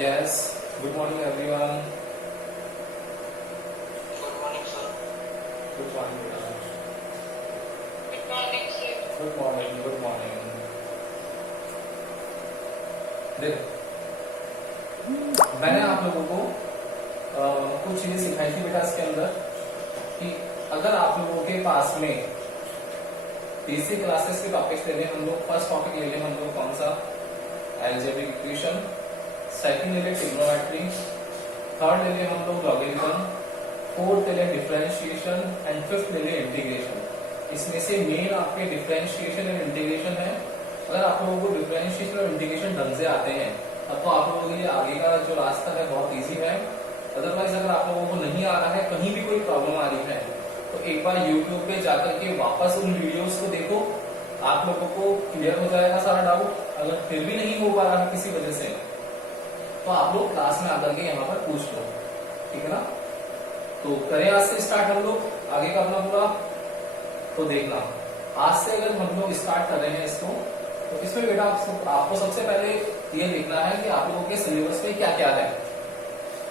Yes, good morning everyone. Good morning, sir. Good morning beta. Good morning, sir. Good morning, good morning. देखो, मैंने आप लोगों को कुछ चीजें सिखाई थी बेटा इसके अंदर कि अगर आप लोगों के पास में बेसिक क्लासेस के टॉपिक्स ले लें हम लोग, फर्स्ट टॉपिक ले लें हम लोग कौन सा, अलजेब्रिक इक्वेशन, सेकंड ले लें ट्रिग्नोमेट्री, थर्ड ले लें हम लोग लॉगरिथम, फोर्थ ले लें डिफरेंशिएशन एंड फिफ्थ ले लें इंटीग्रेशन। इसमें से मेन आपके डिफरेंशिएशन एंड इंटीग्रेशन है। अगर आप लोगों को डिफरेंशिएशन और इंटीग्रेशन ढंग से आते हैं तब तो आप लोगों के लिए आगे का जो रास्ता है बहुत इजी है। अदरवाइज अगर आप लोगों को नहीं आ रहा है, कहीं भी कोई प्रॉब्लम आ रही है, तो एक बार YouTube पे जाकर के वापस उन वीडियोस को देखो, आप लोगों को क्लियर हो जाएगा सारा डाउट। अगर फिर भी नहीं हो पा रहा है किसी वजह से तो आप लोग क्लास में आकर के यहाँ पर पूछ लो, ठीक है ना। तो करें आज से स्टार्ट हम लोग आगे का अपना पूरा। तो देखना, आज से अगर हम लोग स्टार्ट कर रहे हैं इसको, तो इसमें बेटा आपको सबसे पहले ये देखना है कि आप लोगों के सिलेबस में क्या क्या है,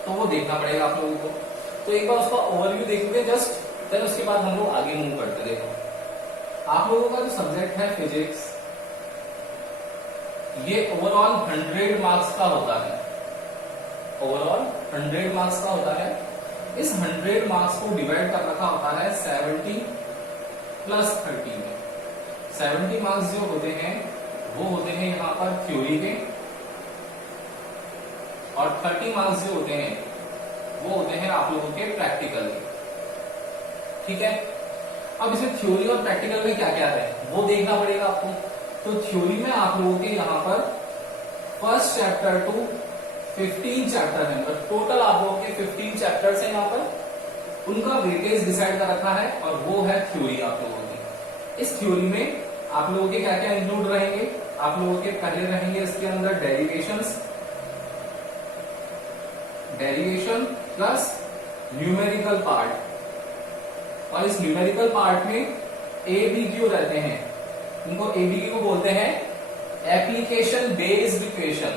तो वो देखना पड़ेगा आप लोगों को। तो एक बार उसका ओवरव्यू देखेंगे जस्ट, देन उसके बाद हम लोग आगे मूव करते। देखो आप लोगों का जो सब्जेक्ट है फिजिक्स, ये ओवरऑल 100 मार्क्स का होता है। ओवरऑल 100 मार्क्स का होता है। इस 100 मार्क्स को डिवाइड कर रखा होता है 70 प्लस 30 में। 70 मार्क्स जो होते हैं वो होते हैं यहाँ पर थ्योरी के, और 30 मार्क्स जो होते हैं वो होते हैं आप लोगों के प्रैक्टिकल के, ठीक है। अब इसमें थ्योरी और प्रैक्टिकल में क्या क्या है वो देखना पड़ेगा आपको। तो थ्योरी में आप लोगों के यहाँ पर फर्स्ट चैप्टर टू 15 चैप्टर है, मतलब टोटल आप लोगों के 15 चैप्टर्स हैं यहाँ पर। उनका वेटेज डिसाइड कर रखा है और वो है थ्योरी आप लोगों की। इस थ्योरी में आप लोगों के क्या क्या इंक्लूड रहेंगे, आप लोगों के पहले रहेंगे इसके अंदर डेरिवेशन प्लस न्यूमेरिकल पार्ट। और इस न्यूमेरिकल पार्ट में एबीक्यू रहते हैं, इनको एबीक्यू को बोलते हैं एप्लीकेशन बेस्ड इक्वेशन।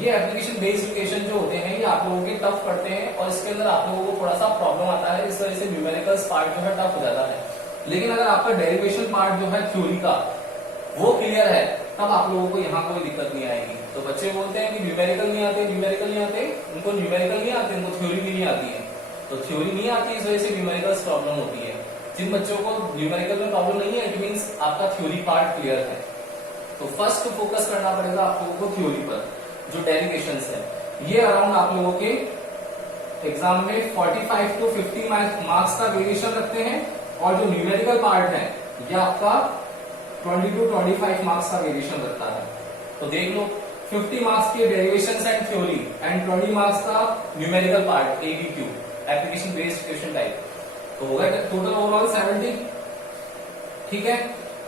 ये एप्लीकेशन बेस्ड इक्वेशन जो होते हैं ये आप लोगों के टफ पड़ते हैं और इसके अंदर आप लोगों को थोड़ा सा प्रॉब्लम आता है, इस वजह से न्यूमेरिकल्स पार्ट जो है टफ हो जाता है। लेकिन अगर आपका डेरिवेशन पार्ट जो है थ्योरी का वो क्लियर है, तब आप लोगों को यहाँ कोई दिक्कत नहीं आएगी। तो बच्चे बोलते हैं कि न्यूमेरिकल नहीं आते, उनको न्यूमेरिकल नहीं आते, उनको थ्योरी भी नहीं आती है। तो थ्योरी नहीं आती, इस वजह से न्यूमेरिकल्स प्रॉब्लम होती है। जिन बच्चों को न्यूमेरिकल में प्रॉब्लम नहीं है, इट मींस आपका थ्योरी पार्ट क्लियर है। तो फर्स्ट फोकस करना पड़ेगा आप लोगों को थ्योरी पर। जो डेरिवेशंस है ये अराउंड आप लोगों के एग्जाम में 45 to 50 मार्क्स का वेरिएशन रखते हैं, और जो न्यूमेरिकल पार्ट है ये आपका 20 to 25 मार्क्स का वेरिएशन रखता है। तो देख लो 50 मार्क्स के derivations and theory and 20 marks का numerical part ABQ, application based equation type, तो होगा टोटल ओवरऑल 70, ठीक है।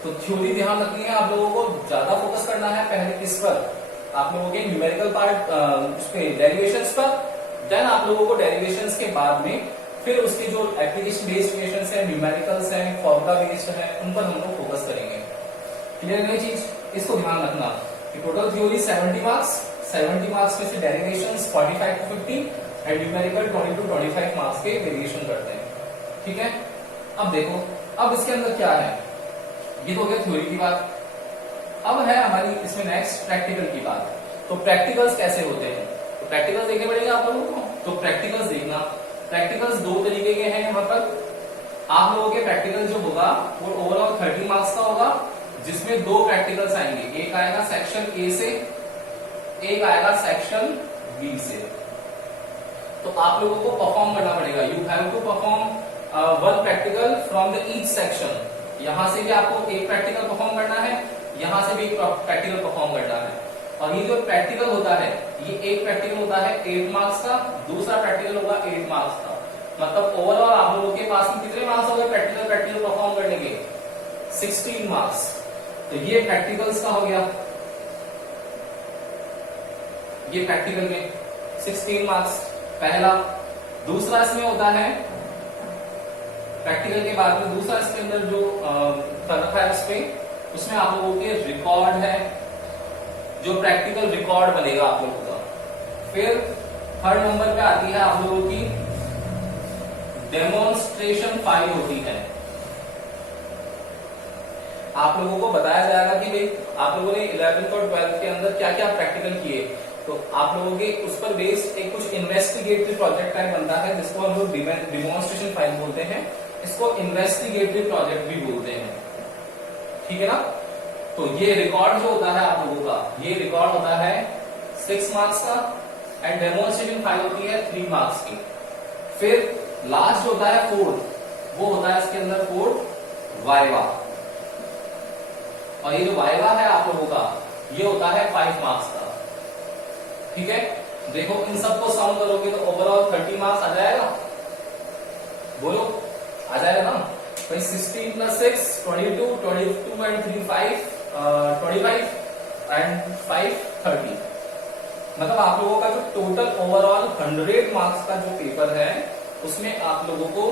तो थ्योरी ध्यान रखनी है, आप लोगों को ज्यादा फोकस करना है पहले किस पर, आप लोगों के न्यूमेरिकल पार्ट उस पे डेरिवेशंस पर। देन आप लोगों को डेरिवेशंस के बाद में फिर उसके जो एप्लीकेशन बेस्ड इक्वेशंस है, न्यूमेरिकल्स है, फॉर्मूला बेस्ड है, उन पर हम लोग फोकस करेंगे। क्लियर है चीज, इसको ध्यान रखना कि टोटल थ्योरी 70 मार्क्स में से derivations 45 to 50 and numerical 20 to 25 marks के वेरिएशन करते हैं, ठीक है। अब देखो, अब इसके अंदर क्या है, ये तो हो गया थ्योरी की बात। अब है हमारी इसमें नेक्स्ट प्रैक्टिकल की बात। तो प्रैक्टिकल्स कैसे होते हैं, तो प्रैक्टिकल्स देखने पड़ेंगे आप लोगों को। तो प्रैक्टिकल्स देखना, प्रैक्टिकल्स दो तरीके के हैं यहाँ पर। आप लोगों के प्रैक्टिकल जो होगा वो ओवरऑल 30 मार्क्स का होगा, जिसमें दो प्रैक्टिकल्स आएंगे, एक आएगा सेक्शन ए से, एक आएगा सेक्शन बी से। तो आप लोगों को परफॉर्म करना पड़ेगा, you have to perform one practical from the each section. यहां से भी आपको एक प्रैक्टिकल परफॉर्म करना है, यहां से भी एक प्रैक्टिकल परफॉर्म करना है। और ये जो प्रैक्टिकल होता है, ये एक प्रैक्टिकल होता है 8 मार्क्स का, दूसरा प्रैक्टिकल होगा 8 मार्क्स का। मतलब ओवरऑल आप लोगों के पास में कितने मार्क्स हो गए प्रैक्टिकल परफॉर्म करने के, 16 मार्क्स। तो ये प्रैक्टिकल्स का हो गया, ये प्रैक्टिकल में 16 मार्क्स पहला। दूसरा इसमें होता है प्रैक्टिकल के बाद में, दूसरा इसके अंदर जो कर रखा है उसमें आप लोगों के रिकॉर्ड है, जो प्रैक्टिकल रिकॉर्ड बनेगा आप लोगों का फिर थर्ड नंबर पे आती है आप लोगों की डेमोन्स्ट्रेशन फाइल होती है। आप लोगों को बताया जाएगा कि भाई आप लोगों ने 11th और 12th के अंदर क्या क्या प्रैक्टिकल किए, तो आप लोगों के उस पर बेस्ड एक कुछ इन्वेस्टिगेटिव प्रोजेक्ट टाइप बनता है जिसको हम लोग डिमॉन्स्ट्रेशन फाइल बोलते हैं, इसको इन्वेस्टिगेटिव प्रोजेक्ट भी बोलते हैं, ठीक है ना। तो ये रिकॉर्ड जो होता है आप लोगों का, ये रिकॉर्ड होता है 6 मार्क्स का एंड डेमोन्स्ट्रेशन फाइल होती है 3 मार्क्स की। फिर लास्ट जो होता है फोर्थ, वो होता है इसके अंदर फोर्थ वाइवा, और ये जो वाइवा है आप लोगों का ये होता है 5 मार्क्स का, ठीक है। देखो इन सबको सम करोगे तो ओवरऑल 30 मार्क्स आ जाएगा, बोलो आ जाएगा ना भाई। 16 + 6 22, 22 and 3 5 25 and 5 30, मतलब आप लोगों का जो टोटल ओवरऑल 100 मार्क्स का जो पेपर है उसमें आप लोगों को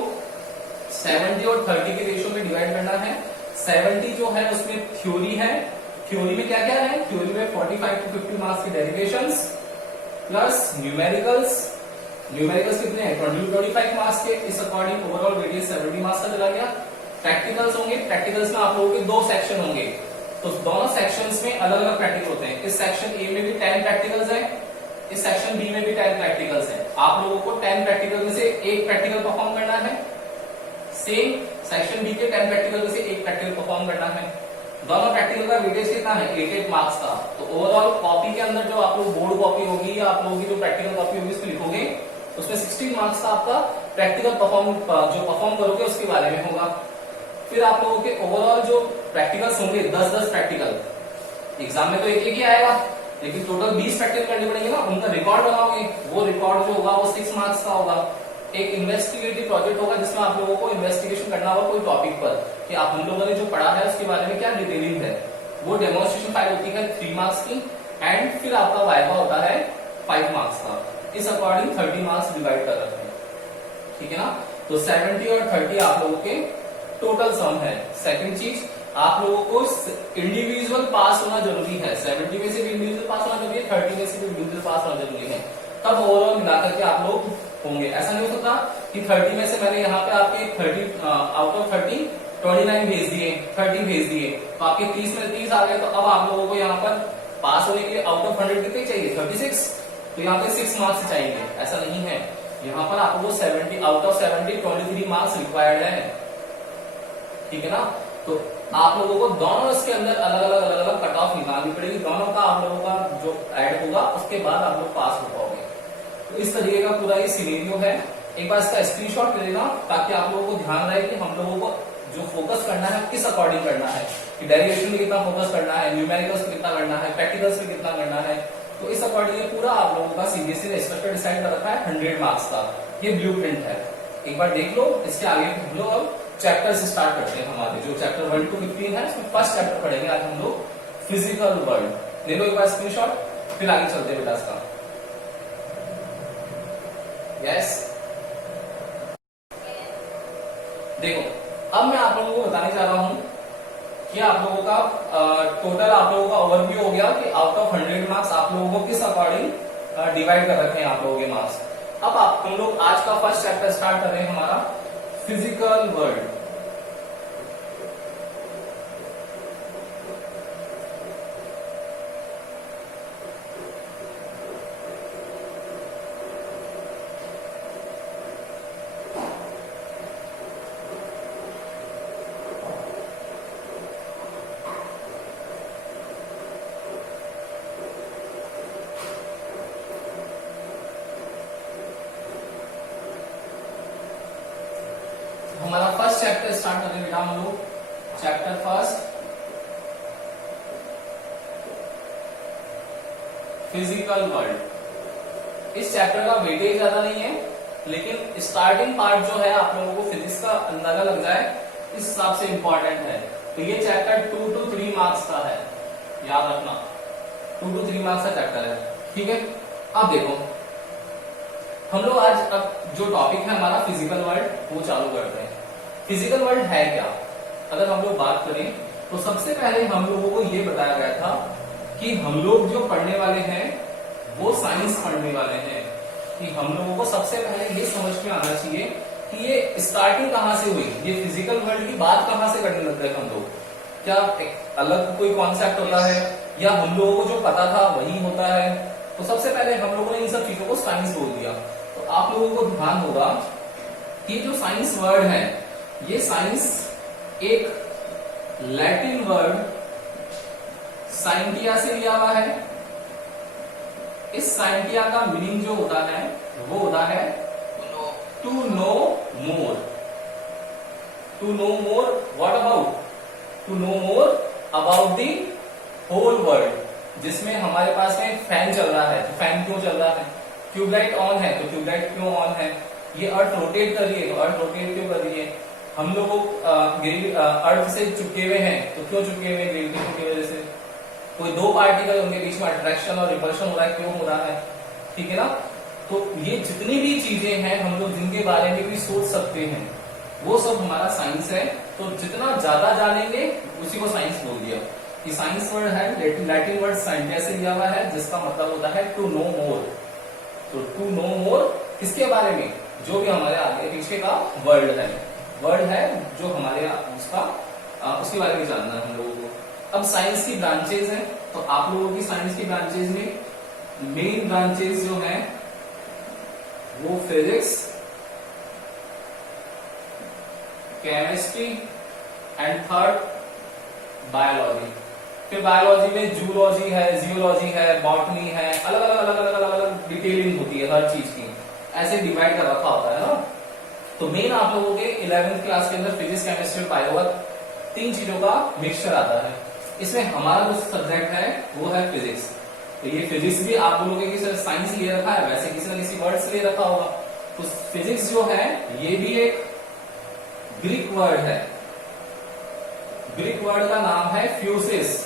70 और 30 के रेशियो में डिवाइड करना है। 70 जो है उसमें थ्योरी है, थ्योरी में क्या क्या है, थ्योरी में 45 to 50 मार्क्स की डेरिवेशंस प्लस न्यूमेरिकल्स, न्यूमेरिकल्स कितने हैं 20 to 25 मार्क्स के, इस अकॉर्डिंग ओवरऑल वेटेज 70 मार्क्स का चला गया। प्रैक्टिकल्स होंगे, प्रैक्टिकल्स में आप लोगों के 2 सेक्शन होंगे, तो दोनों सेक्शंस में अलग अलग प्रैक्टिकल होते हैं। इस सेक्शन ए में भी 10 प्रैक्टिकल्स हैं, इस सेक्शन बी में भी 10 प्रैक्टिकल्स हैं। आप लोगों को 10 प्रैक्टिकल में से एक प्रैक्टिकल परफॉर्म करना है, सेम सेक्शन बी के 10 प्रैक्टिकल में से एक प्रैक्टिकल परफॉर्म करना है। दोनों प्रैक्टिकल का वेटेज कितना है 8 मार्क्स का। तो ओवरऑल कॉपी के अंदर जो आप लोग बोर्ड कॉपी होगी या आप लोगों की जो प्रैक्टिकल कॉपी होगी उसमें लिखोगे, उसमें 16 मार्क्स का आपका प्रैक्टिकल परफॉर्म करोगे उसके बारे में होगा। फिर आप लोगों के ओवरऑल जो प्रैक्टिकल्स होंगे 10-10 प्रैक्टिकल, एग्जाम में तो एक ही आएगा, लेकिन टोटल 20 प्रैक्टिकल करने पड़ेंगे ना, उनका रिकॉर्ड बनाओगे, वो रिकॉर्ड जो होगा वो 6 मार्क्स का होगा। एक इन्वेस्टिगेटिव प्रोजेक्ट होगा जिसमें आप लोगों को इन्वेस्टिगेशन करना होगा कोई टॉपिक पर कि आप हम लोगों ने जो पढ़ा है उसके बारे में क्या डिटेलिंग है, वो डेमोन्स्ट्रेशन फाइल होती है 3 मार्क्स की। एंड फिर आपका वाइवा होता है 5 मार्क्स का, इस अकॉर्डिंग 30 मार्क्स डिवाइड कर रखे हैं, ठीक है ना। तो 70 और 30 आप लोगों के टोटल सम है। सेकंड चीज, आप लोगों को इंडिविजुअल पास होना जरूरी है, 70 में से भी इंडिविजुअल पास होना जरूरी है, 30 में से भी इंडिविजुअल पास होना जरूरी है, तब ओवरऑल मिलाकर के आप लोग होंगे। ऐसा नहीं हो सकता कि 30 में से मैंने यहाँ पे आपके 30 आउट ऑफ 30 29 भेज दिए, 30 भेज दिए, तो आपके 30 में 30 आ गए, तो अब आप लोगों को यहाँ पर पास होने के लिए आउट ऑफ 100 कितने चाहिए 36, तो यहाँ पे 6 मार्क्स चाहिए। ऐसा नहीं है, यहाँ पर आपको 70 आउट ऑफ 70 23 मार्क्स रिक्वायर्ड है, ठीक है ना। तो आप लोगों को दोनों इसके अंदर अलग अलग कट ऑफ निकालनी पड़ेगी, दोनों का आप लोगों का जो ऐड होगा उसके बाद आप लोग पास हो पाओगे। तो इस तरीके का पूरा ये सिनेरियो है, एक बार इसका स्क्रीनशॉट ले लेना ताकि आप लोगों को ध्यान रहे कि हम लोगों को जो फोकस करना है किस अकॉर्डिंग करना है, कि डेरिवेशन में कितना फोकस करना है, न्यूमेरिकल्स में कितना करना है, प्रैक्टिकल्स में कितना करना है। तो इस अकॉर्डिंग ये पूरा आप लोगों का सीबीएसई ने स्ट्रक्चर डिसाइड कर रखा है 100 मार्क्स का, ये ब्लूप्रिंट है। एक बार देख लो, इसके आगे हम लोग अब चैप्टर से स्टार्ट करते हैं। हमारे जो चैप्टर 1 to 15 है उसमें फर्स्ट चैप्टर पढ़ेंगे आज हम लोग, फिजिकल वर्ल्ड। ले लो एक बार स्क्रीनशॉट, फिर आगे चलते हैं बेटा इसका। यस, देखो अब मैं आप लोगों को बताने जा रहा हूं कि आप लोगों का टोटल आप लोगों का ओवरव्यू हो गया कि आउट ऑफ 100 मार्क्स आप लोगों को किस अकॉर्डिंग डिवाइड कर रखे हैं आप लोगों के मार्क्स। अब हम लोग आज का फर्स्ट चैप्टर स्टार्ट कर रहे हैं हमारा फिजिकल वर्ल्ड। हमारा फर्स्ट चैप्टर स्टार्ट करेंगे बेटा हम लोग, चैप्टर फर्स्ट फिजिकल वर्ल्ड। इस चैप्टर का वेटेज ज्यादा नहीं है, लेकिन स्टार्टिंग पार्ट जो है आप लोगों को फिजिक्स का अंदाजा लग जाए इस हिसाब से इंपॉर्टेंट है। तो ये चैप्टर 2 to 3 मार्क्स का है, याद रखना 2 to 3 मार्क्स का चैप्टर है, ठीक है। अब देखो हम लोग आज अब जो टॉपिक है हमारा फिजिकल वर्ल्ड वो चालू करते हैं। फिजिकल वर्ल्ड है क्या, अगर हम लोग बात करें तो सबसे पहले हम लोगों को ये बताया गया था कि हम लोग जो पढ़ने वाले हैं वो साइंस पढ़ने वाले हैं कि हम लोगों को सबसे पहले ये समझ में आना चाहिए कि ये स्टार्टिंग कहां से हुई, ये फिजिकल वर्ल्ड की बात कहां से करने लग गए हम लोग। क्या एक अलग कोई कॉन्सेप्ट होता है या हम लोगों को जो पता था वही होता है? तो सबसे पहले हम लोगों ने इन सब चीजों को साइंस बोल दिया। तो आप लोगों को ध्यान होगा कि जो साइंस वर्ड है, ये साइंस एक लैटिन वर्ड साइंटिया से लिया हुआ है। इस साइंटिया का मीनिंग जो होता है वो होता है to know more. To know more what about? To know more about the whole world. जिसमें हमारे पास में फैन चल रहा है, तो फैन क्यों चल रहा है? ट्यूबलाइट ऑन है, तो ट्यूबलाइट क्यों ऑन है? ये अर्थ रोटेट कर रही है, तो अर्थ रोटेट क्यों कर रही है? हम लोग अर्थ से चिपके हुए हैं, तो क्यों चिपके हुए? ग्रेविटेशन की वजह से। कोई दो पार्टिकल उनके बीच में अट्रैक्शन और रिपल्शन हो रहा है, क्यों हो रहा है? ठीक है ना? तो ये जितनी भी चीजें हैं हम लोग जिनके बारे में भी सोच सकते हैं, वो सब हमारा साइंस है। तो जितना ज्यादा जानेंगे उसी को साइंस बोल दिया। कि साइंस वर्ड है लैटिन वर्ड साइंटिया से लिया हुआ है, जिसका मतलब होता है टू नो मोर। तो टू नो मोर किसके बारे में? जो भी हमारे आगे पीछे का वर्ल्ड है जो हमारे उसके बारे में जानना है हम लोगों को। अब साइंस की ब्रांचेज हैं, तो आप लोगों की साइंस की ब्रांचेज में मेन ब्रांचेज जो हैं वो physics, chemistry and third biology. फिर बायोलॉजी में जूलॉजी है, जियोलॉजी है, बॉटनी है, अलग अलग डिटेलिंग होती है हर चीज की, ऐसे डिवाइड कर रखा होता है ना। तो मेन आप लोगों के 11th क्लास के अंदर फिजिक्स, केमिस्ट्री, बायो, तीन चीजों का मिक्सचर आता है। इसमें हमारा जो सब्जेक्ट है वो है फिजिक्स। तो ये फिजिक्स भी आप लोगों के साइंस ले रखा है, वैसे किसी न किसी वर्ड से ले रखा होगा। तो फिजिक्स जो है ये भी एक ग्रीक वर्ड है। ग्रीक वर्ड का नाम है फ्यूसिस।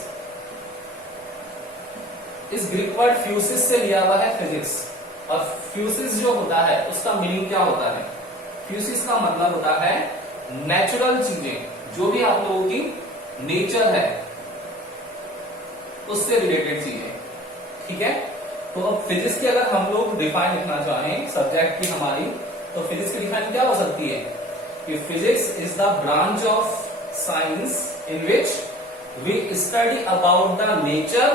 इस ग्रीक वर्ड फ्यूसिस से लिया हुआ है फिजिक्स। और फ्यूसिस जो होता है उसका मीनिंग क्या होता है? फ्यूसिस का मतलब होता है नेचुरल चीजें, जो भी आप लोगों की नेचर है उससे रिलेटेड चीजें। ठीक है? तो अब फिजिक्स की अगर हम लोग डिफाइन लिखना चाहें सब्जेक्ट की हमारी, तो फिजिक्स की डिफाइन क्या हो सकती है कि physics is the branch of science in which we study about the nature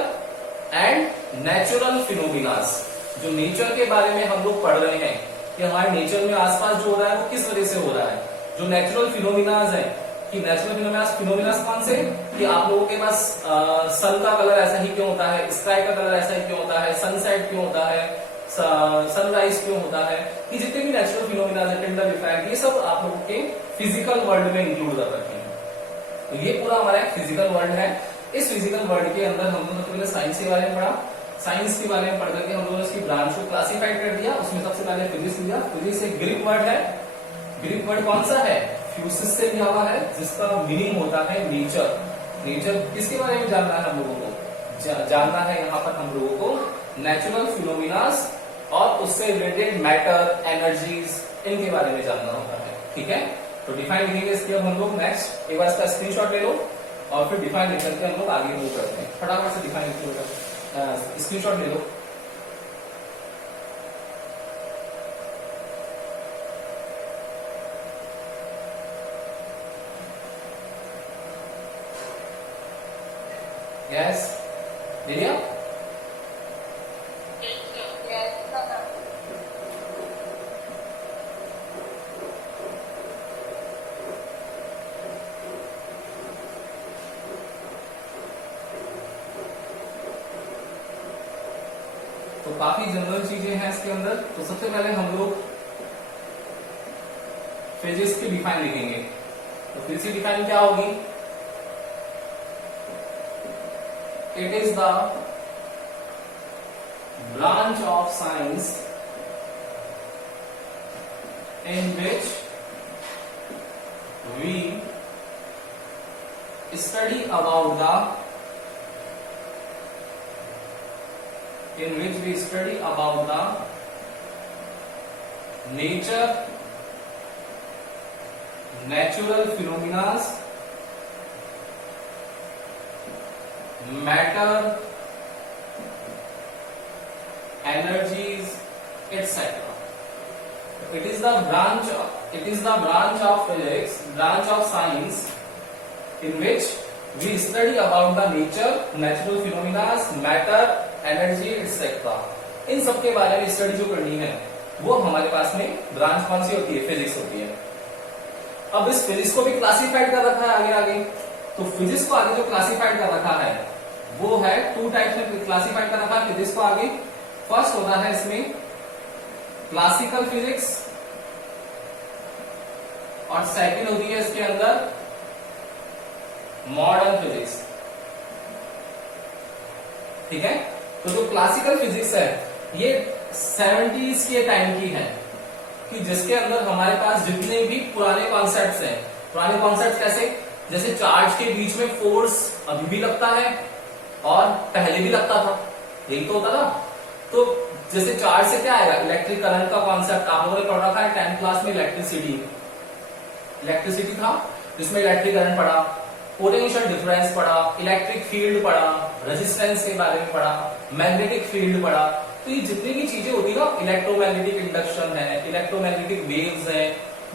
and natural phenomenas. जो नेचर के बारे में हम लोग पढ़ रहे हैं कि हमारे नेचर में आसपास जो हो रहा है वो किस वजह से हो रहा है। जो नेचुरल फिनोमिनास है कि नेचुरल फिनोमिनास कौन से? कि आप लोगों के पास सन का कलर ऐसा ही क्यों होता है, स्काई का कलर ऐसा ही क्यों होता है, सनसेट क्यों होता है, सनराइज क्यों होता है, कि जितने भी नेचुरल फिनोमिना है, टिंडल इफेक्ट, ये सब आप लोगों के फिजिकल वर्ल्ड में इंक्लूड कर रखे हैं। तो ये पूरा हमारा एक फिजिकल वर्ल्ड है। इस फिजिकल वर्ल्ड के अंदर हम लोगों ने साइंस के बारे में पढ़ा। साइंस के बारे में पढ़ करके हम लोगों ने इसकी ब्रांच को क्लासिफाइड कर दिया। उसमें सबसे पहले फिजिक्स लिया। फिजिक्स एक ग्रीक वर्ड है। ग्रीक वर्ड कौन सा है? फ्यूसिस से लिया हुआ है, जिसका मीनिंग होता है नेचर। नेचर किसके बारे में जानना है हम लोगों को? जानना है यहाँ पर हम लोगों को नेचुरल फिनोमिनास और उससे रिलेटेड मैटर, एनर्जीज, इनके बारे में जानना होता है। ठीक है? तो डिफाइन लिखेंगे इसके अब हम लोग नेक्स्ट। एक बार इसका स्क्रीनशॉट ले लो और फिर डिफाइन लिख करके हम लोग आगे मूव करते हैं। फटाफट से डिफाइन लिख लो, स्क्रीनशॉट ले लो। यस, ले लिया? तो काफी जनरल चीजें हैं इसके अंदर। तो सबसे पहले हम लोग फिजिक्स की डिफाइन लिखेंगे। तो फिजिक्स की डिफाइन क्या होगी? It is the branch of science in which we study about the in which we study about the nature, natural phenomena, matter energies, etc. It is the branch of physics, branch of science in which we study about the nature, natural phenomena, matter, energy, etc. इन सब के बारे में study जो करनी है वो हमारे पास में ब्रांच कौन सी होती है? फिजिक्स होती है। अब इस फिजिक्स को भी क्लासिफाइड कर रखा है आगे आगे। तो फिजिक्स को आगे जो क्लासिफाइड कर रखा है वो है टू टाइप्स में क्लासिफाइड कर रखा है फिजिक्स को आगे। फर्स्ट होता है इसमें क्लासिकल फिजिक्स और सेकंड होती है इसके अंदर मॉडर्न फिजिक्स। ठीक है, तो जो क्लासिकल फिजिक्स है ये 70s के टाइम की है कि जिसके अंदर हमारे पास जितने भी पुराने कॉन्सेप्ट्स हैं, पुराने कॉन्सेप्ट्स कैसे, जैसे चार्ज के बीच में फोर्स अभी भी लगता है और पहले भी लगता था, यही तो होता था। तो जैसे चार्ज से क्या आएगा, इलेक्ट्रिक करंट का कॉन्सेप्ट आप लोगों ने पढ़ रखा है 10th क्लास में। इलेक्ट्रिसिटी था जिसमें इलेक्ट्रिक करंट पढ़ा, पोटेंशियल डिफरेंस पढ़ा, इलेक्ट्रिक फील्ड पढ़ा, रेजिस्टेंस के बारे में पढ़ा, मैग्नेटिक फील्ड पढ़ा। तो ये जितनी भी चीजें होती ना, इलेक्ट्रोमैग्नेटिक इंडक्शन है, इलेक्ट्रोमैग्नेटिक वेव्स है,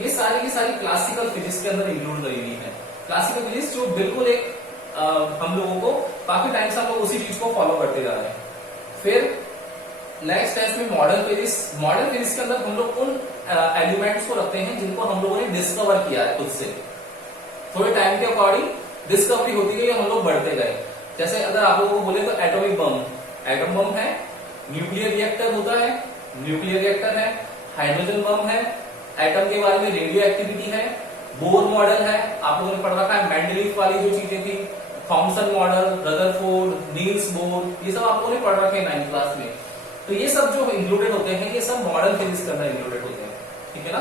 ये सारी की सारी क्लासिकल फिजिक्स के अंदर इंक्लूड करी हुई है। क्लासिकल फिजिक्स जो बिल्कुल एक हम लोगों को काफी टाइम से हम लोग उसी चीज को फॉलो करते जा रहे हैं। फिर नेक्स्ट है इसमें मॉडर्न फिजिक्स। मॉडर्न फिजिक्स के अंदर हम लोग उन एलिमेंट्स को रखते हैं जिनको हम लोगों ने डिस्कवर किया है खुद से। थोड़े टाइम के अकॉर्डिंग डिस्कवरी होती गई, हम लोग बढ़ते गए। जैसे अगर आप लोगों को बोले तो एटॉमिक बम, एटम बम है, न्यूक्लियर रिएक्टर होता है, न्यूक्लियर रिएक्टर है, हाइड्रोजन बम है, एटम के बारे में रेडियो एक्टिविटी है, बोर मॉडल है, आप लोगों ने पढ़ रखा है, मेंडलीफ वाली जो चीजें थी, Thompson model, Rutherford, Niels Bohr, ये सब आप लोगों ने पढ़ रखे हैं 9th क्लास में। तो ये सब जो इंक्लूडेड होते हैं ये सब मॉडर्न फिजिक्स के अंदर इंक्लूडेड होते हैं। ठीक है ना,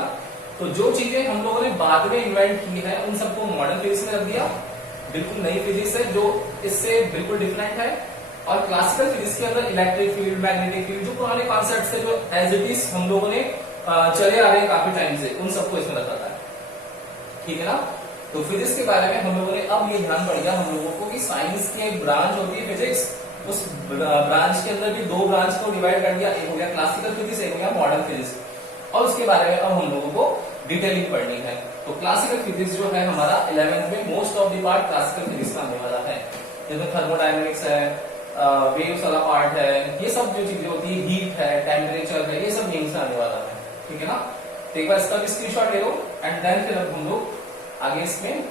तो जो चीजें हम लोगों ने बाद में इन्वेंट की है उन सबको मॉडर्न फिजिक्स में रख दिया। बिल्कुल नई फिजिक्स है जो इससे बिल्कुल डिफरेंट है। और क्लासिकल फिजिक्स के अंदर इलेक्ट्रिक फील्ड, मैग्नेटिक फील्ड, जो पुराने कॉन्सेप्ट है जो एज इट इज हम लोगों ने चले आ रहे हैं काफी टाइम से, उन सबको इसमें रखा था। ठीक है ना, तो फिजिक्स के बारे में हम लोगों ने अब ये ध्यान पड़ गया हम लोगों को कि साइंस की एक ब्रांच होती है फिजिक्स, उस ब्रांच के अंदर भी दो ब्रांच को डिवाइड कर दिया, एक हो गया क्लासिकल फिजिक्स, एक हो गया मॉडर्न फिजिक्स। और उसके बारे में अब हम लोगों को डिटेलिंग पढ़नी है। तो क्लासिकल फिजिक्स जो है हमारा 11th में most of the part classical physics का आने वाला है, जिसमें थर्मोडायनेमिक्स है, वेव्स वाला पार्ट है, ये सब जो चीजें होती है, हीट है, टेम्परेचर है, ये सब यहीं से आने वाला है। ठीक है ना, तो एक बार इसका भी स्क्रीनशॉट ले लो एंड देन फिर अब हम लोग आगे इसमें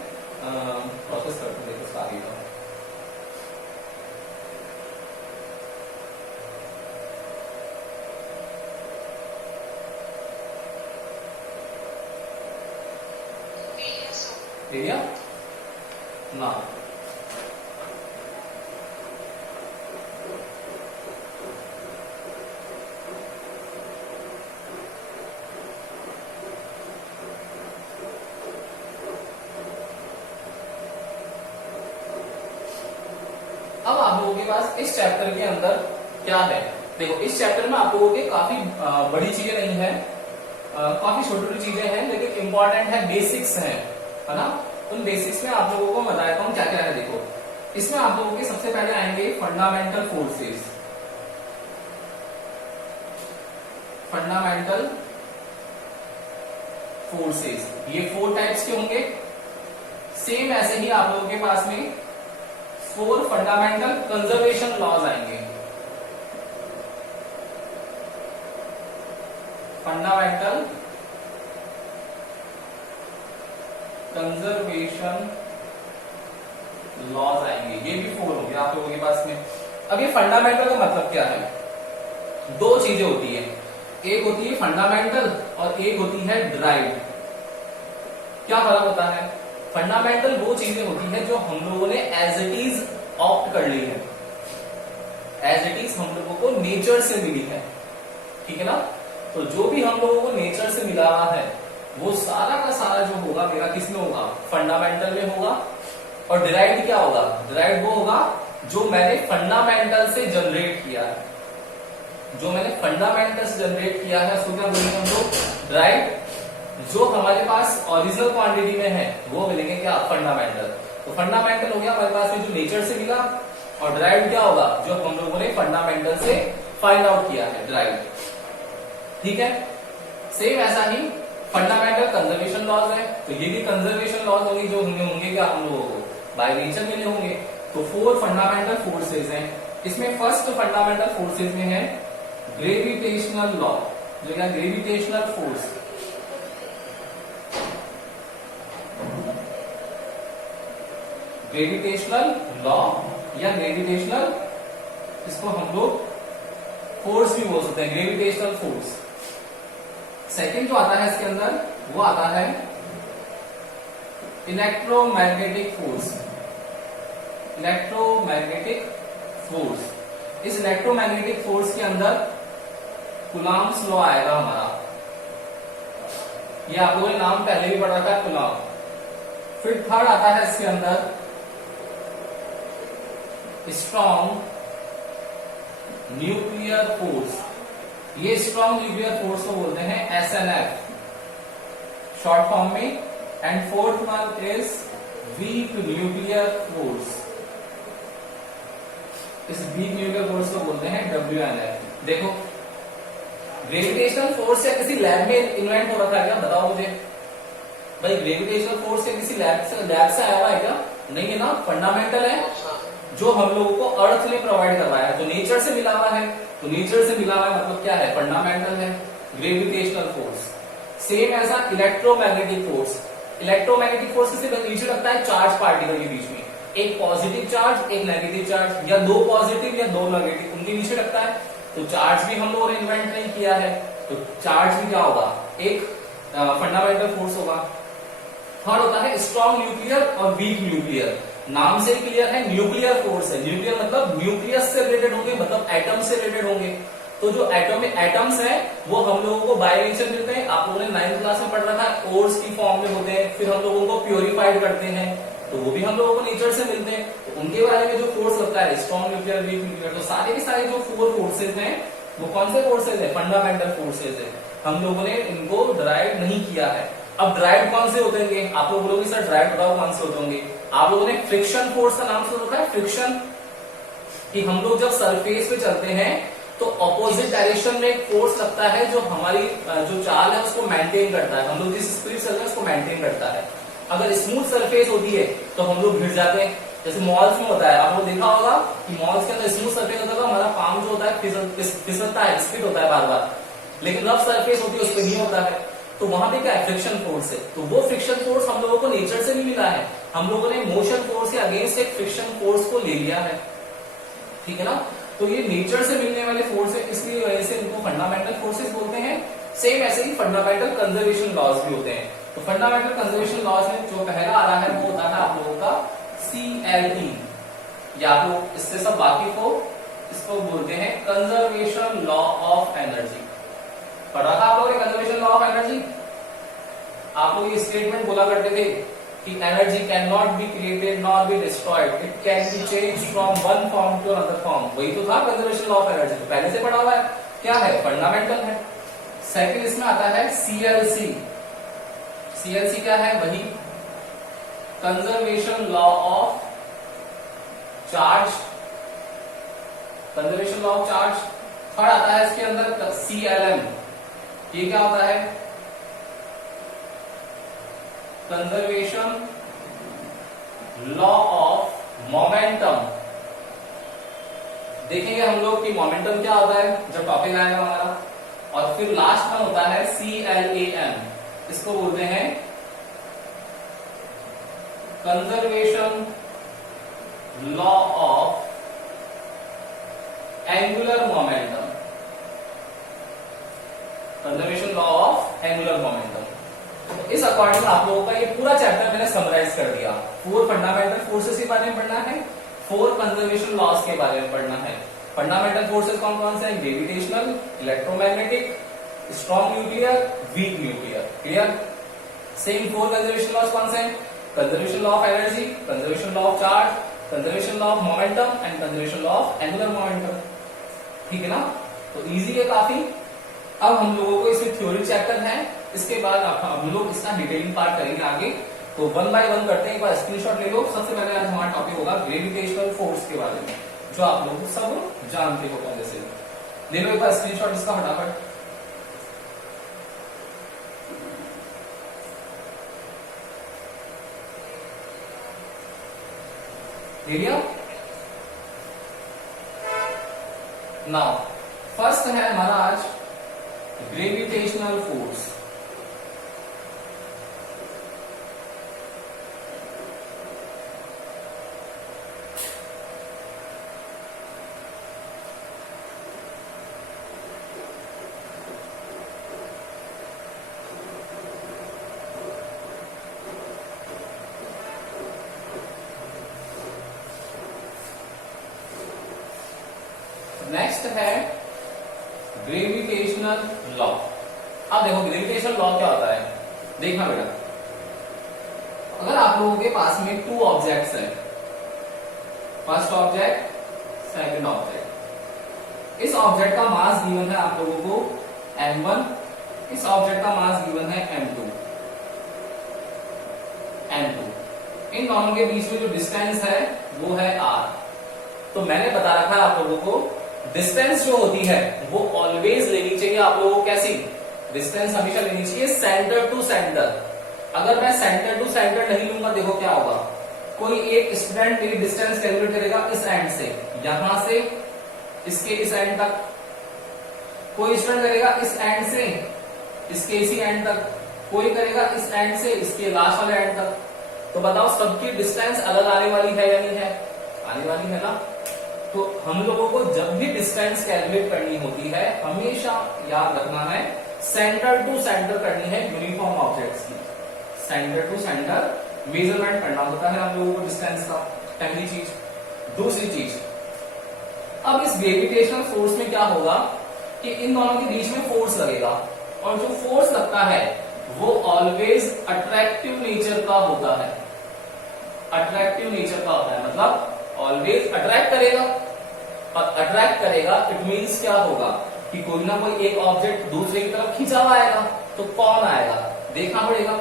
प्रोसेस करते हैं इसका आगे का। एरिया ना अब आप लोगों के पास इस चैप्टर के अंदर क्या है, देखो इस चैप्टर में आप लोगों के काफी बड़ी चीजें नहीं है, काफी छोटी छोटी चीजें हैं, लेकिन इंपॉर्टेंट है, बेसिक्स है ना। उन बेसिक्स में आप लोगों को बताता हूं क्या क्या है। देखो इसमें आप लोगों के सबसे पहले आएंगे फंडामेंटल फोर्सेस। फंडामेंटल फोर्सेस ये 4 टाइप्स के होंगे। सेम ऐसे ही आप लोगों के पास में 4 फंडामेंटल कंजर्वेशन लॉज आएंगे। फंडामेंटल कंजर्वेशन लॉज आएंगे, ये भी 4 होंगे आप लोगों के पास में। अब ये फंडामेंटल का मतलब क्या है, 2 चीजें होती है, एक होती है फंडामेंटल और एक होती है डिराइव्ड। क्या फर्क होता है, फंडामेंटल वो चीजें होती है जो हम लोगों ने एज इट इज ऑप्ट कर ली है, एज इट इज हम लोगों को नेचर से मिली है। ठीक है ना, तो जो भी हम लोगों को नेचर से मिला रहा है वो सारा का सारा जो होगा मेरा किस में होगा, फंडामेंटल में होगा। और डिराइव्ड क्या होगा, डिराइव्ड वो होगा जो मैंने फंडामेंटल से जनरेट किया है, जो मैंने फंडामेंटल से जनरेट किया है उसको क्या बोलेंगे हम लोग, डिराइव्ड। जो हमारे पास ओरिजिनल क्वांटिटी में है वो मिलेंगे क्या, फंडामेंटल। तो फंडामेंटल हो गया हमारे पास में जो नेचर से मिला, और डिराइव्ड क्या होगा जो हम लोगों ने फंडामेंटल से फाइंड आउट किया है, ड्राइव। ठीक है, सेम ऐसा ही फंडामेंटल कंजर्वेशन लॉज है, तो ये भी कंजर्वेशन लॉज होंगे जो होंगे क्या हम लोगों को बाय नेचर मिले होंगे। तो 4 फंडामेंटल फोर्सेज हैं। इसमें फर्स्ट फंडामेंटल फोर्सेज में है ग्रेविटेशनल लॉ, जो क्या ग्रेविटेशनल फोर्स। ग्रेविटेशनल लॉ या ग्रेविटेशनल, इसको हम लोग फोर्स भी बोल सकते हैं, ग्रेविटेशनल फोर्स। सेकंड जो आता है इसके अंदर वो आता है इलेक्ट्रोमैग्नेटिक फोर्स। इलेक्ट्रोमैग्नेटिक फोर्स, इस इलेक्ट्रोमैग्नेटिक फोर्स के अंदर कूलॉम्स लॉ आएगा हमारा। ये आप लोगों ने नाम पहले भी पढ़ा था, कूलॉम। फिर थर्ड आता है इसके अंदर स्ट्रॉन्ग न्यूक्लियर फोर्स। ये स्ट्रॉन्ग न्यूक्लियर फोर्स को बोलते हैं SNF शॉर्ट फॉर्म में। And fourth one is weak nuclear force. इस वीक न्यूक्लियर फोर्स को बोलते हैं WNF। देखो, ग्रेविटेशनल फोर्स या किसी लैब में इन्वेंट हो रखा है क्या, बताओ मुझे भाई। ग्रेविटेशनल फोर्स या किसी लैब से आया हुआ है क्या? नहीं है ना, फंडामेंटल है जो हम लोगों को अर्थ ने प्रोवाइड करवाया है, तो नेचर से मिला हुआ है। तो नेचर से मिला हुआ है मतलब क्या है, फंडामेंटल है ग्रेविटेशनल फोर्स। सेम ऐसा इलेक्ट्रोमैग्नेटिक फोर्स। इलेक्ट्रोमैग्नेटिक फोर्स किसी नीचे लगता है चार्ज पार्टिकल के बीच में, एक पॉजिटिव चार्ज एक नेगेटिव चार्ज, या दो पॉजिटिव या दो नेगेटिव, उनके नीचे लगता है। तो चार्ज भी हम लोगों ने इन्वेंट नहीं किया है, तो चार्ज भी क्या होगा, एक फंडामेंटल फोर्स होगा। थर्ड होता है स्ट्रॉन्ग न्यूक्लियर और वीक न्यूक्लियर। नाम से क्लियर है, न्यूक्लियर फोर्स है। न्यूक्लियर मतलब न्यूक्लियस से रिलेटेड होंगे, मतलब एटम से रिलेटेड होंगे। तो जो एटम्स हैं वो हम लोगों को बाय नेचर मिलते हैं। आप लोगों ने 9th क्लास में पढ़ रखा है, ओर्स की फॉर्म में होते हैं। फिर हम लोग उनको प्योरीफाइड करते हैं, तो वो भी हम लोगों को नेचर से मिलते हैं। तो उनके बारे में जो फोर्स लगता है स्ट्रॉन्ग न्यूक्लियर, वीक न्यूक्लियर, तो सारे के सारे जो 4 फोर्सेज हैं वो कौन से फोर्सेज है, फंडामेंटल फोर्सेज है। हम लोगों ने इनको ड्राइव नहीं किया है। अब ड्राइव कौन से होते हैं, आप लोग बोलोगे सर ड्राइव बताओ कौन से होते होंगे। आप लोगों ने फ्रिक्शन फोर्स का नाम सुन रखा है, फ्रिक्शन, कि हम लोग जब सरफेस पे चलते हैं तो ऑपोजिट डायरेक्शन में एक फोर्स लगता है जो हमारी जो चाल है उसको मेंटेन करता है। हम लोग जिस स्पीड से चल रहे हैं उसको मेंटेन करता है। अगर स्मूथ सरफेस होती है तो हम लोग भिड़ जाते हैं, जैसे मॉल्स में होता है। आप लोग देखा होगा कि मॉल्स के अंदर स्मूथ सरफेस होता है, हमारा पाम जो होता है फिसलता है, स्किड होता है बार बार, लेकिन रफ सरफेस होती है उस पर नहीं होता है। तो वहां पे क्या है, फ्रिक्शन फोर्स है। तो वो फ्रिक्शन फोर्स हम लोगों को नेचर से नहीं मिला है, हम लोगों ने मोशन फोर्स के अगेंस्ट एक फ्रिक्शन फोर्स को ले लिया है। ठीक है ना, तो ये नेचर से मिलने वाले फोर्स है, इसलिए वजह से इनको फंडामेंटल फोर्सेस बोलते हैं। सेम ऐसे ही फंडामेंटल कंजर्वेशन लॉज भी होते हैं। तो फंडामेंटल कंजर्वेशन लॉज में जो पहला आ रहा है वो होता है आप लोगों का CLE, या आप लोग इससे सब वाकिफ हो, इसको बोलते हैं कंजर्वेशन लॉ ऑफ एनर्जी। पढ़ा था आप लोगों ने कंजर्वेशन लॉ ऑफ एनर्जी। आप लोग ये स्टेटमेंट बोला करते थे कि energy can not be created nor be destroyed, it can be change from one form to another form. वही तो था कंजर्वेशन लॉ ऑफ एनर्जी, तो पहले से पढ़ा हुआ है। क्या है, फंडामेंटल है। सेकंड इसमें आता है CLC। CLC क्या है, वही conservation law of charge, conservation law of charge. Third आता है इसके अंदर CLM। ये क्या होता है, कंजर्वेशन लॉ ऑफ मोमेंटम। देखेंगे हम लोग कि मोमेंटम क्या होता है जब टॉपिक आएगा हमारा। और फिर लास्ट वन होता है CLAM, इसको बोलते हैं conservation law of angular momentum. Conservation law of angular momentum. इस अकॉर्डिंग आप लोगों का ये पूरा चैप्टर मैंने समराइज कर दिया। 4 फंडामेंटल फोर्सेस के बारे में पढ़ना है, 4 कंजर्वेशन लॉज के बारे में पढ़ना है। फंडामेंटल फोर्सेस कौन कौन से हैं, gravitational, electromagnetic, strong nuclear, weak nuclear. Clear. Same 4 conservation laws कौन से हैं, conservation law of energy, conservation law of charge, conservation law of momentum and conservation law of angular momentum. ठीक है ना, तो इजी है काफी। अब हम लोगों को इसमें थ्योरी चैप्टर है, इसके बाद हम लोग इसका डिटेलिंग पार्ट करेंगे आगे। तो 1 बाय 1 करते हैं, एक बार स्क्रीनशॉट ले लो। सबसे पहले आज हमारा टॉपिक होगा ग्रेविटेशनल फोर्स के बारे में, जो आप लोग सब जानते हो पहले से। ले लो एक बार स्क्रीनशॉट इसका फटाफट। ले लिया? नाउ फर्स्ट है हमारा आज ग्रेविटेशनल फोर्स। नेक्स्ट है ग्रेविटेशनल लॉ। अब देखो ग्रेविटेशनल लॉ क्या होता है, देखना बेटा। अगर आप लोगों के पास में टू ऑब्जेक्ट्स हैं, फर्स्ट ऑब्जेक्ट, सेकंड ऑब्जेक्ट, इस ऑब्जेक्ट का मास गिवन है आप लोगों को m1, इस ऑब्जेक्ट का मास गिवन है m2, इन दोनों के बीच में जो डिस्टेंस है वो है r। तो मैंने बता रखा है आप लोगों को डिस्टेंस जो होती है वो ऑलवेज लेनी चाहिए आप लोगों को कैसी, डिस्टेंस हमेशा लेनी चाहिए सेंटर टू सेंटर। अगर मैं सेंटर टू सेंटर नहीं लूंगा, देखो क्या होगा, कोई एक स्टूडेंट मेरी डिस्टेंस कैलकुलेट करेगा इस एंड से, यहां से इसके इस एंड तक, कोई स्टूडेंट करेगा इस एंड से इसके इसी एंड तक, कोई करेगा इस एंड से इसके लास्ट वाले एंड तक। तो बताओ सबकी डिस्टेंस अलग आने वाली है या नहीं है, आने वाली है ना। तो हम लोगों को जब भी डिस्टेंस कैलकुलेट करनी होती है हमेशा याद रखना है सेंटर टू सेंटर करनी है यूनिफॉर्म ऑब्जेक्ट्स की, सेंटर टू सेंटर मेजरमेंट करना होता है हम लोगों को डिस्टेंस का, पहली चीज। दूसरी चीज, अब इस ग्रेविटेशनल फोर्स में क्या होगा कि इन दोनों के बीच में फोर्स लगेगा, और जो फोर्स लगता है वो ऑलवेज अट्रैक्टिव नेचर का होता है, अट्रैक्टिव नेचर का होता है, मतलब ऑलवेज अट्रैक्ट करेगा। और अट्रैक्ट करेगा इट मीन्स क्या होगा कि कोई ना कोई एक ऑब्जेक्ट दूसरे की तरफ खींचा हुआ आएगा, तो कौन आएगा देखना पड़ेगा।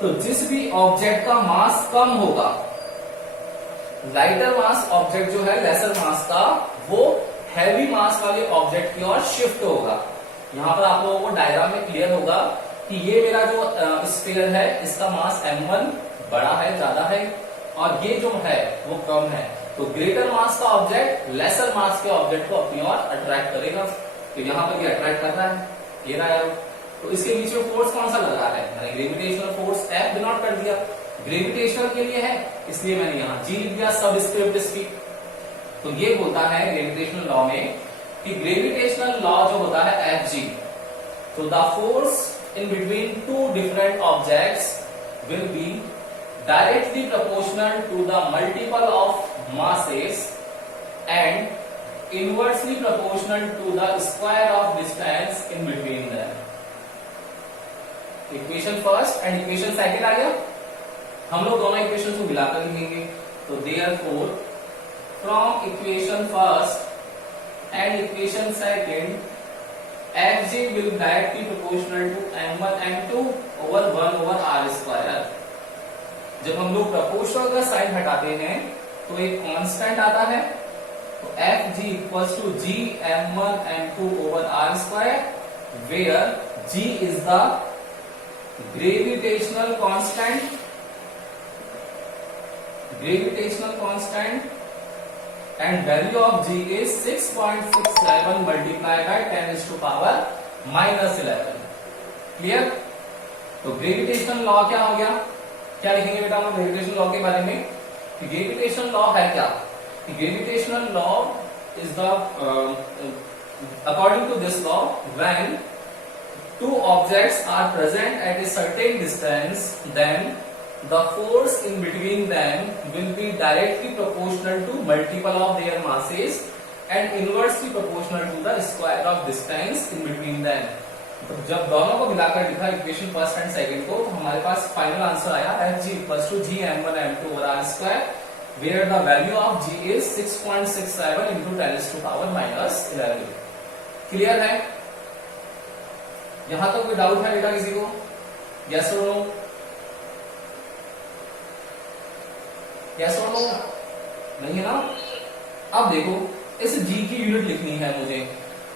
तो जिस भी ऑब्जेक्ट का मास कम होगा, लाइटर मास ऑब्जेक्ट जो है लेसर मास का, वो हैवी मास वाले ऑब्जेक्ट की ओर शिफ्ट होगा। यहां पर आप लोगों को डायग्राम में क्लियर होगा कि ये मेरा जो स्फीयर है इसका मास m1 बड़ा है, ज्यादा है, और ये जो है वो कम है। तो ग्रेटर मास का ऑब्जेक्ट लेसर मास के ऑब्जेक्ट को अपनी ओर अट्रैक्ट करेगा। तो यहां पर ये अट्रैक्ट कर रहा है, ये रहा है। तो इसके बीच में फोर्स कौन सा लग रहा है, मैंने ग्रेविटेशनल फोर्स F डिनोट कर दिया, ग्रेविटेशनल के लिए है इसलिए मैंने यहां G लिख दिया, सबस्क्रिप्ट इसकी। तो ये होता है ग्रेविटेशनल लॉ में कि ग्रेविटेशनल लॉ जो होता है Fg, तो the force in between two different objects will be directly proportional to the multiple of masses and inversely proportional to the square of distance in between them. Equation first and equation second आ गया, हम लोग दोनों equation को मिलाकर लिखेंगे। तो therefore from equation first and equation second Fg will directly proportional to m1 m2 over 1 over r square। जब हम लोग प्रपोर्शनल का साइन हटाते हैं तो एक कांस्टेंट आता है, तो Fg equals to G m1 m2 over r square, where G is the gravitational constant and value of G is 6.67 multiplied by 10 is to power minus 11। Clear. तो ग्रेविटेशनल लॉ क्या हो गया, क्या लिखेंगे बेटा हम ग्रेविटेशनल लॉ के बारे में। ग्रेविटेशनल लॉ है क्या, gravitational law is the according to this law when two objects are present at a certain distance, then the force in between them will be directly proportional to multiple of their masses and inversely proportional to the square of distance in between them। तो जब दोनों को मिलाकर लिखा equation first and second को, तो हमारे पास फाइनल आंसर आया Fg equals to G m1 m2 over r square, where the value of G is 6.67 into 10 is to power minus 11। Clear है, यहां तक कोई डाउट है बेटा किसी को, यस और नो, यस और नो, नहीं है ना। अब देखो इस G की यूनिट लिखनी है मुझे,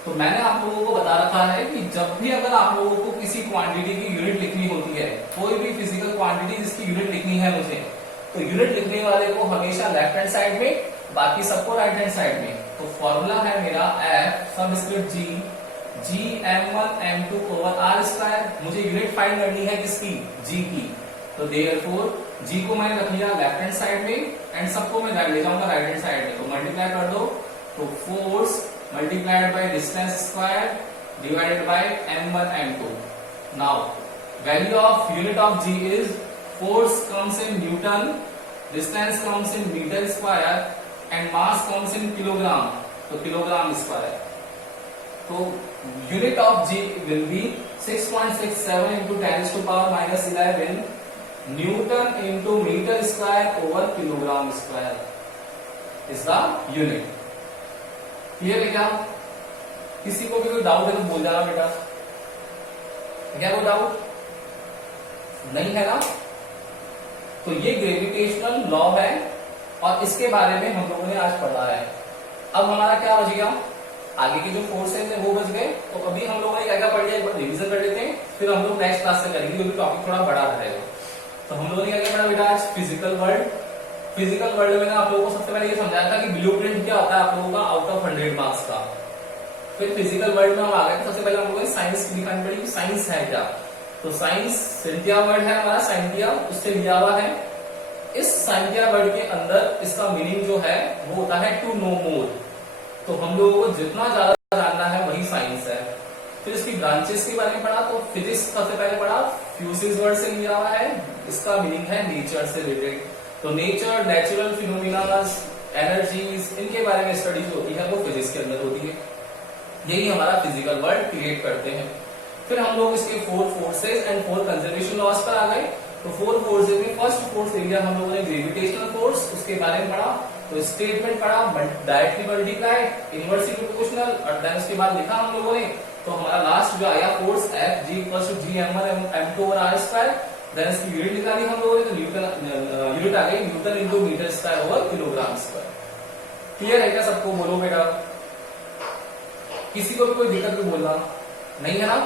तो मैंने आप लोगों को बता रखा है कि जब भी अगर आप लोगों को किसी क्वांटिटी की यूनिट लिखनी होती है, कोई भी फिजिकल क्वांटिटी जिसकी यूनिट लिखनी है मुझे, तो यूनिट लिखने वाले को हमेशा लेफ्ट हैंड साइड में, बाकी सबको राइट हैंड साइड में। तो फॉर्मूला है मेरा F subscript G m1 m2 over R square. मुझे यूनिट फाइंड करनी है किसकी, जी की। तो देयरफॉर जी को मैंने रख लिया लेफ्ट हैंड साइड में एंड सबको मैं ले जाऊंगा राइट हैंड साइड में। तो मल्टीप्लाई कर दो, तो force multiplied by distance square divided by m1 m2। Now value of unit of G is force comes in newton, distance comes in metre square and mass comes in kilogram, तो kilogram square. तो unit of G will be 6.67 into 10 to power minus 11 newton into metre square over kilogram square is the unit. Clear है क्या? किसी को भी कोई doubt है तो बोल जाना बेटा। क्या कोई डाउट नहीं है ना? तो ये ग्रेविटेशनल लॉ है और इसके बारे में हम लोगों ने आज पढ़ा है। अब हमारा क्या बच गया, आगे के जो फोर्सेज है वो बच गए। तो अभी हम लोगों ने क्या क्या पढ़ लिया, एक बार रिविजन कर लेते हैं, फिर हम लोग नेक्स्ट क्लास से करेंगे क्योंकि टॉपिक थोड़ा बड़ा रहेगा। तो हम लोगों ने क्या क्या पढ़ा बेटा आज, फिजिकल वर्ल्ड। फिजिकल वर्ल्ड में आप लोगों को सबसे पहले ये समझाया था कि ब्लूप्रिंट क्या होता है आप लोगों का आउट ऑफ 100 मार्क्स का। फिर फिजिकल वर्ल्ड में हम आ गए, सबसे पहले हम लोगों ने साइंस की दिखानी पड़ी, साइंस है क्या। तो साइंस साइंटिया वर्ड है हमारा, साइंटिया उससे लिया हुआ है। इस साइंटिया वर्ड के अंदर इसका मीनिंग जो है वो होता है टू नो मोर। तो हम लोगों को जितना ज्यादा जानना है वही साइंस है। फिर इसकी ब्रांचेस के बारे में पढ़ा, तो फिजिक्स सबसे पहले पढ़ा, फ्यूसिस वर्ड से लिया हुआ है, इसका मीनिंग है नेचर से रिलेटेड। तो नेचर, नेचुरल फिनोमिना, एनर्जीज, इनके बारे में स्टडीज होती है वो फिजिक्स के अंदर होती है। यही हमारा फिजिकल वर्ल्ड क्रिएट करते हैं। फिर हम लोग इसके 4 फोर्सेज एंड 4 कंजर्वेशन लॉस पर आ गए। तो 4 फोर्सेज में फर्स्ट फोर्स ले लिया हम लोगों ने ग्रेविटेशनल फोर्स, उसके बारे में पढ़ा। तो स्टेटमेंट पढ़ा, डायरेक्टली मल्टीप्लाइड, इनवर्सली प्रोपोर्शनल, और देन उसके बाद लिखा हम लोगों ने। तो हमारा लास्ट जो आया force F G equals to G m1 m2 over R square. Then इसकी यूनिट निकाली हम लोगों ने, तो न्यूटन यूनिट आ गई newton into metre square over kilogram square. Clear है क्या सबको? बोलो बेटा, किसी को भी कोई दिक्कत भी बोलना नहीं है ना?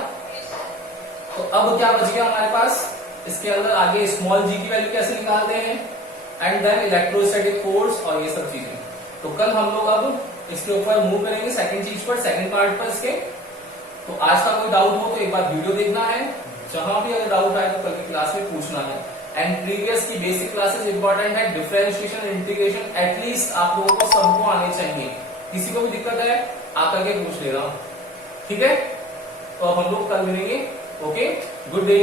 तो अब क्या बच गया हमारे पास, इसके अंदर आगे स्मॉल जी की वैल्यू कैसे निकालते हैं, एंड देन इलेक्ट्रोस्टैटिक फोर्स और ये सब चीजें। तो कल हम लोग अब इसके ऊपर मूव करेंगे सेकंड चीज पर, सेकंड पार्ट पर इसके। तो आज का कोई डाउट हो तो एक बार वीडियो देखना है, जहां भी अगर डाउट आए तो कल की क्लास में पूछना है। एंड प्रीवियस की बेसिक क्लासेस इंपॉर्टेंट है, डिफरेंशिएशन, इंटीग्रेशन एटलीस्ट आप लोगों को सबको आने चाहिए। किसी को भी दिक्कत है आकर के पूछ लेना, ठीक है? तो अब हम लोग कल मिलेंगे। Okay, good day.